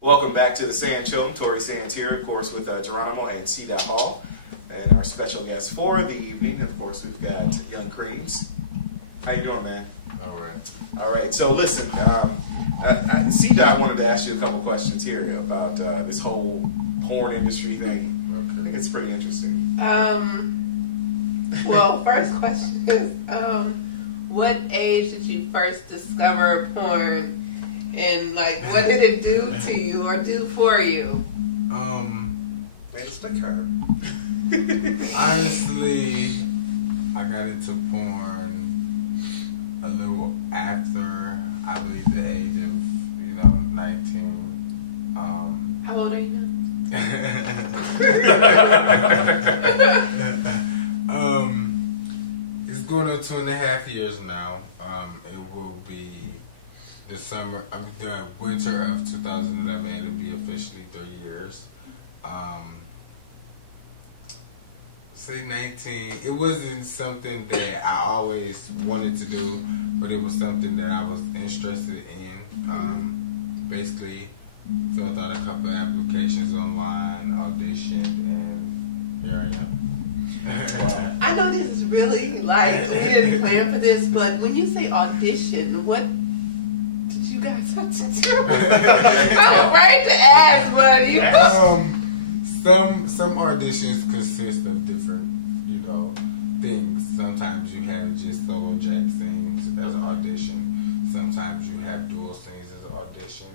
Welcome back to TheSanzSHO. I'm Tori Sands here, of course, with Geronimo and TheSanzSHO. And our special guest for the evening, of course, we've got young Creamz. How you doing, man? All right. All right. So listen, C-Dot wanted to ask you a couple questions here about this whole porn industry thing. Okay. I think it's pretty interesting. Well, first question is, what age did you first discover porn? And, like, what did it do to you or do for you? Made a stick hurt. Honestly, I got into porn a little after, I believe, the age of, 19. How old are you now? It's going on 2.5 years now. It will be the winter of 2011. It'll be officially 3 years. Say 19. It wasn't something that I always wanted to do, but it was something that I was interested in. Basically, filled out a couple applications online, auditioned, and here I am. I know this is really, like, we didn't plan for this, but when you say audition, what did you guys have to do? I'm afraid to ask, buddy. Some auditions consist of different, things. Sometimes you have just solo jack sings as an audition. Sometimes you have dual sings as an audition.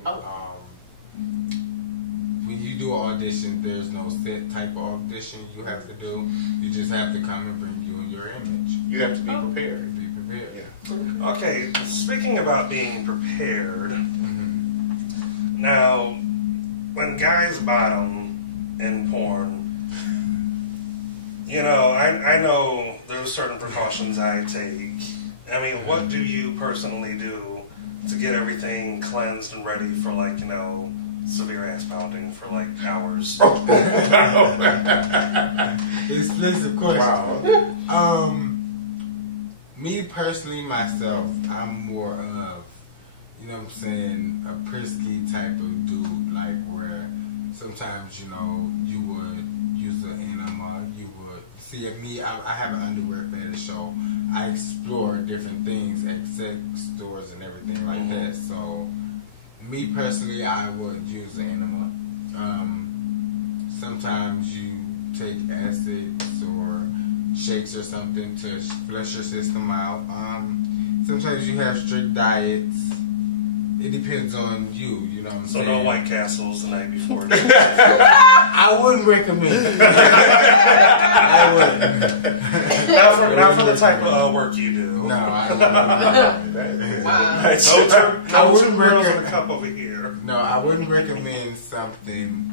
When you do an audition, there's no set type of audition you have to do. You just have to come and bring you and your image. You have to be prepared. Be prepared. Yeah. Okay, speaking about being prepared, now, when guys bottom in porn, I know there's certain precautions I take. I mean, what do you personally do to get everything cleansed and ready for, severe ass pounding for, hours? Explicit question. Wow. Me personally, myself, I'm more of, a prisky type of dude, like where sometimes, you would use an enema, you would see me, I have an underwear fetish, so I explore different things at sex stores and everything like that. So me personally, I would use an enema. Sometimes you take acids or shakes or something to flush your system out. Sometimes you have strict diets. It depends on you, what I'm saying? So no White Castles the night before. I wouldn't recommend it. I wouldn't. Not for the type of work you do. No, I wouldn't. No two girls in a cup over here. No, I wouldn't recommend something,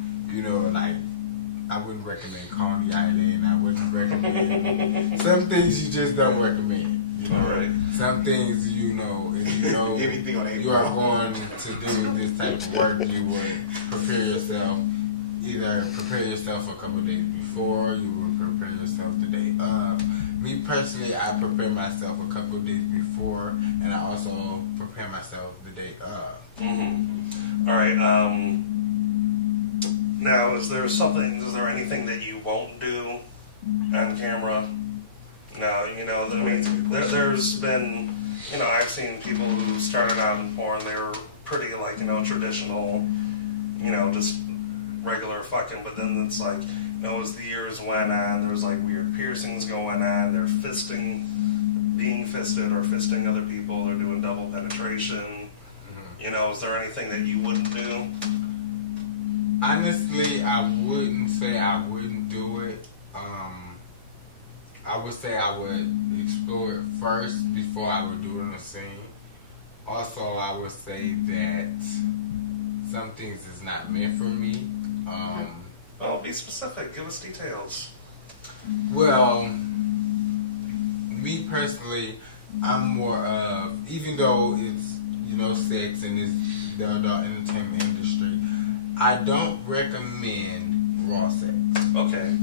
I wouldn't recommend Coney Island. I wouldn't recommend some things you just don't recommend. Right. Some things if you Anything on you are going to do this type of work, you would prepare yourself. Either prepare yourself a couple of days before, or you would prepare yourself the day of. Me personally, I prepare myself a couple of days before, and I also prepare myself the day of. All right. Now, is there anything that you won't do on camera? No, there's been, I've seen people who started out in porn, they were pretty, traditional, just regular fucking, but then it's like, as the years went on, there was, weird piercings going on, they're being fisted or fisting other people, they're doing double penetration. Is there anything that you wouldn't do? Honestly, I wouldn't say I wouldn't do it. I would say I would explore it first before I would do it in a scene. Also, I would say that some things is not meant for me. Well, be specific. Give us details. Well, me personally, I'm more of, even though it's, sex and it's the adult entertainment industry, I don't recommend raw sex. Okay.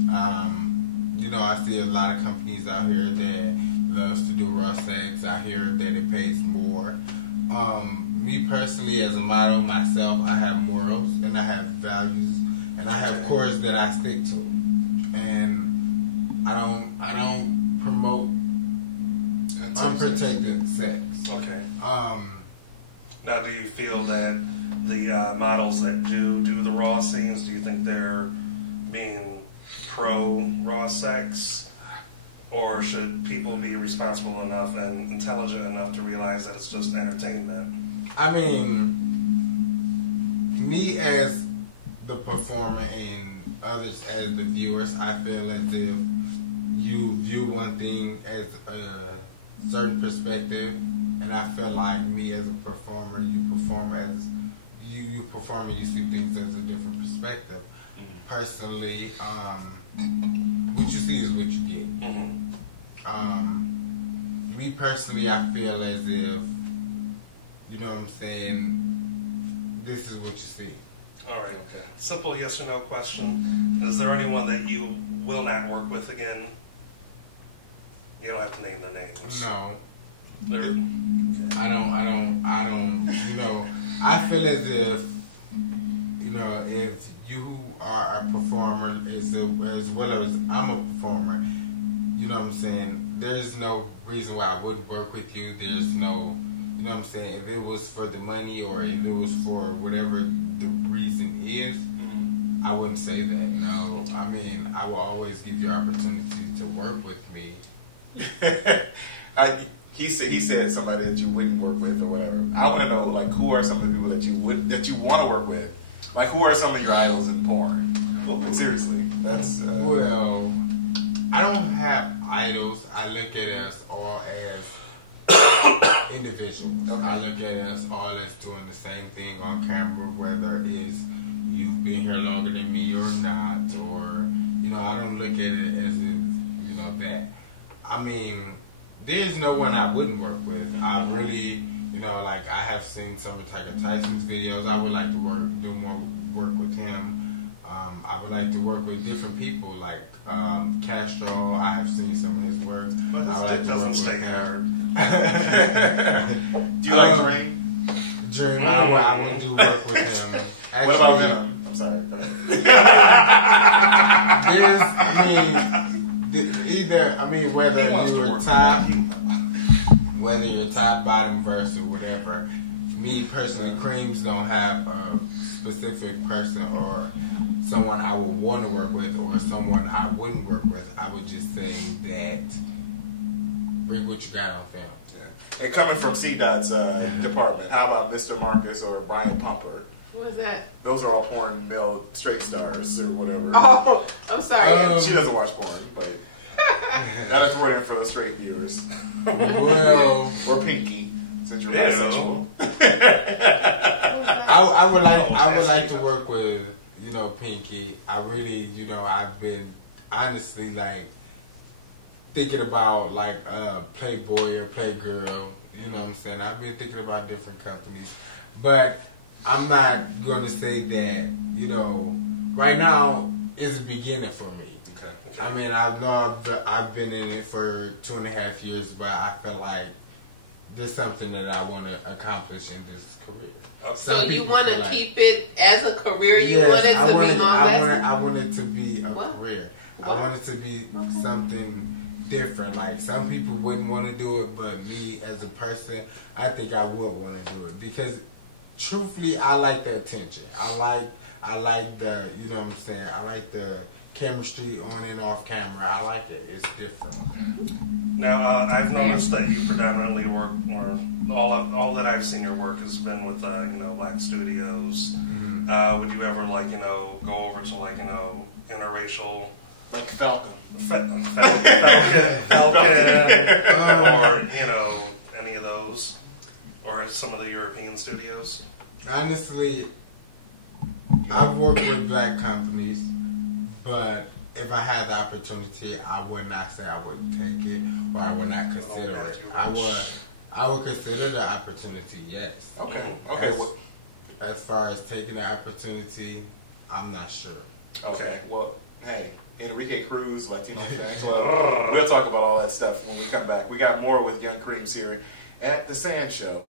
I see a lot of companies out here that loves to do raw sex. I hear that it pays more. Me personally, as a model myself, I have morals and I viewers that I stick to, and I don't promote unprotected sex. Okay. Now, do you feel that the models that do the raw scenes, do you think they're being pro raw sex, or should people be responsible enough and intelligent enough to realize that it's just entertainment? I mean, me as the performer and others as the viewers, I feel as if you view one thing as a certain perspective, and I feel like me as a performer, you perform and you see things as a different perspective. Personally, what you see is what you get. Me personally, I feel as if, you know what I'm saying, this is what you see. All right. Okay. Simple yes or no question. Is there anyone that you will not work with again? You don't have to name the names. No. Okay. I don't, you know, I feel as if, you know, if you are a performer as well as I'm a performer, you know what I'm saying, there's no reason why I wouldn't work with you. There's no, you know what I'm saying, if it was for the money or if it was for whatever the reason is, I wouldn't say that, you know. I mean, I will always give you opportunity to work with me. He said somebody that you wouldn't work with or whatever. I want to know, like, who are some of the people that you want to work with? Like, who are some of your idols in porn? Like, seriously, that's. Well, I don't have idols. I look at us all as individuals. Okay. I look at us all as doing the same thing on camera, whether it's you've been here longer than me or not, or, you know, I don't look at it as if, you know, that. I mean, there's no one I wouldn't work with. I really, you know, like, I have seen some of Tiger Tyson's videos. I would like to do more work with him. I would like to work with different people, like Castro. I have seen some of his work. But his dick doesn't stay hard. Do you like Dream? Dream, I would do work with him. Actually, what about Venom? I'm sorry. whether you're top, bottom, verse, or whatever. Me personally, Creamz don't have a specific person or someone I would want to work with or someone I wouldn't work with. I would just say that bring what you got on film. Yeah. And coming from C-Dot's department, how about Mr. Marcus or Brian Pumper? What's that? Those are all porn male straight stars or whatever. Oh, I'm sorry. She doesn't watch porn, but that's word in for the straight viewers. Well, or Pinky, since you're bisexual. I would like to work with, you know, Pinky. I really, you know, I've been honestly like thinking about like Playboy or Playgirl. You know what I'm saying? I've been thinking about different companies, but I'm not going to say that, you know, right now is the beginning for me. Okay. I mean, I know I've been in it for 2.5 years, but I feel like there's something that I want to accomplish in this career. So you want to keep it as a career? You want it to be long-lasting? I want it to be a career. What? I want it to be something different. Like, some people wouldn't want to do it, but me as a person, I think I would want to do it because, truthfully, I like the attention. I like the, you know what I'm saying, I like the chemistry on and off camera. I like it. It's different. Now, I've noticed that you predominantly work, or all that I've seen your work has been with, you know, black studios. Mm-hmm. Would you ever, like, you know, go over to, like, you know, interracial, like Falcon, or, you know, any of those, or some of the European studios? Honestly, I've worked with black companies, but if I had the opportunity, I would not say I would take it, or I would not consider it. I would consider the opportunity, yes. Okay. As far as taking the opportunity, I'm not sure. Okay. Well, hey, Enrique Cruz, Latino Fan Club. We'll talk about all that stuff when we come back. We got more with Young Creamz here at The SanzSHO.